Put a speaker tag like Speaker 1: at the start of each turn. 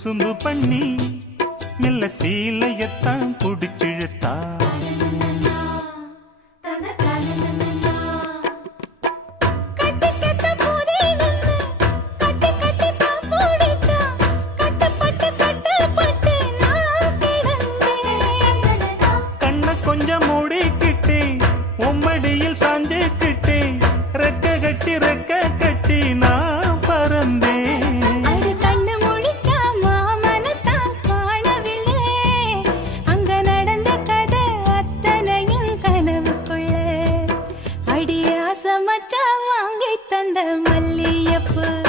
Speaker 1: குசும்பு பண்ணி மெல்ல சீலையத்தான் புடிச்சிழுத்தா கொஞ்சம் மூடிக்கிட்டு உம்மடியில் சாஞ்சுக்கிட்டு ரெக்க கட்டி ரெக்க கட்டி
Speaker 2: மச்சா வாங்கி தந்த மல்லியப்பு.